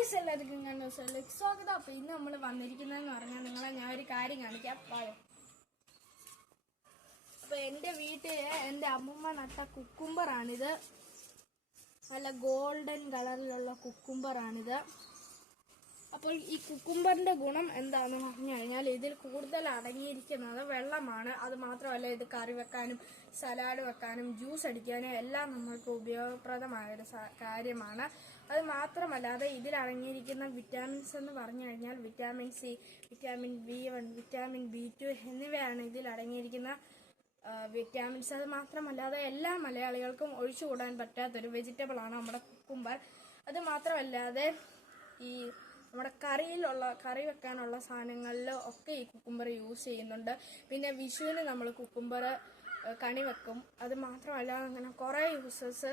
Guys എല്ലാവർക്കും കണ്ണൂസിലേക്ക് സ്വാഗതം. അപ്പൊ ഇന്ന് നമ്മൾ വന്നിരിക്കുന്നതെന്ന് പറഞ്ഞാൽ നിങ്ങളെ ഞാൻ ഒരു കാര്യം കാണിക്കാം. അപ്പൊ എന്റെ വീട്ടില് എന്റെ അമ്മൂമ്മ നട്ട കുക്കുംബറാണിത്. നല്ല ഗോൾഡൻ കളറിലുള്ള കുക്കുംബറാണിത്. അപ്പോൾ ഈ കുക്കുംബറിന്റെ ഗുണം എന്താണെന്ന് പറഞ്ഞു കഴിഞ്ഞാൽ ഇതിൽ കൂടുതൽ അടങ്ങിയിരിക്കുന്നത് വെള്ളമാണ്. അത് മാത്രമല്ല ഇത് കറി വെക്കാനും സലാഡ് വെക്കാനും ജ്യൂസ് അടിക്കാനും എല്ലാം നമ്മൾക്ക് ഉപയോഗപ്രദമായ ഒരു കാര്യമാണ്. അത് മാത്രമല്ലാതെ ഇതിൽ അടങ്ങിയിരിക്കുന്ന വിറ്റാമിൻസ് എന്ന് പറഞ്ഞു കഴിഞ്ഞാൽ vitamin C, vitamin B1, vitamin B2 എന്നിവയാണ് ഇതിൽ അടങ്ങിയിരിക്കുന്ന വിറ്റാമിൻസ്. അത് മാത്രമല്ലാതെ എല്ലാ മലയാളികൾക്കും ഒഴിച്ചുകൂടാൻ പറ്റാത്തൊരു വെജിറ്റബിൾ ആണ് നമ്മുടെ കുക്കുംബർ. അത് മാത്രമല്ലാതെ ഈ നമ്മുടെ കറി വെക്കാനുള്ള സാധനങ്ങളിൽ ഒക്കെ ഈ കുക്കുംബർ യൂസ് ചെയ്യുന്നുണ്ട്. പിന്നെ വിഷുവിന് നമ്മൾ കുക്കുംബർ കണി വെക്കും. അത് മാത്രമല്ല അങ്ങനെ കുറേ യൂസസ്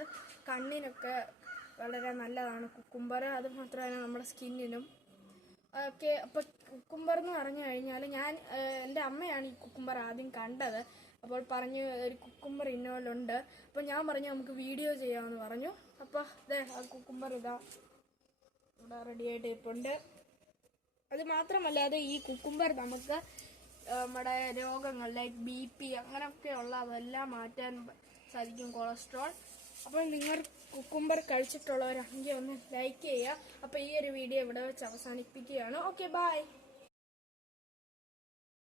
കണ്ണിനൊക്കെ വളരെ നല്ലതാണ് കുക്കുംബർ. അത് മാത്രമല്ല നമ്മുടെ സ്കിന്നിനും ഒക്കെ. അപ്പോൾ കുക്കുംബർ എന്ന് പറഞ്ഞു കഴിഞ്ഞാൽ എൻ്റെ അമ്മയാണ് ഈ കുക്കുംബർ ആദ്യം കണ്ടത്. അപ്പോൾ പറഞ്ഞു ഒരു കുക്കുംബർ ഇന്നോലുണ്ട്. അപ്പോൾ ഞാൻ പറഞ്ഞു നമുക്ക് വീഡിയോ ചെയ്യാമെന്ന് പറഞ്ഞു. അപ്പോൾ ഇതേ ആ കുക്കുംബർ ഇതാ ഇവിടെ റെഡി ആയിട്ട് ഇരിപ്പുണ്ട്. അത് മാത്രമല്ലാതെ ഈ കുക്കുംബർ നമുക്ക് നമ്മുടെ രോഗങ്ങൾ ലൈക്ക് BP അങ്ങനെയൊക്കെയുള്ള അതെല്ലാം മാറ്റാൻ സാധിക്കും, കൊളസ്ട്രോൾ. അപ്പോൾ നിങ്ങൾ കുക്കുംബർ കഴിച്ചിട്ടുള്ളവരാണെങ്കിൽ ഒന്ന് ലൈക്ക് ചെയ്യുക. അപ്പോൾ ഈ ഒരു വീഡിയോ ഇവിടെ വെച്ച് അവസാനിപ്പിക്കുകയാണ്. Okay, by.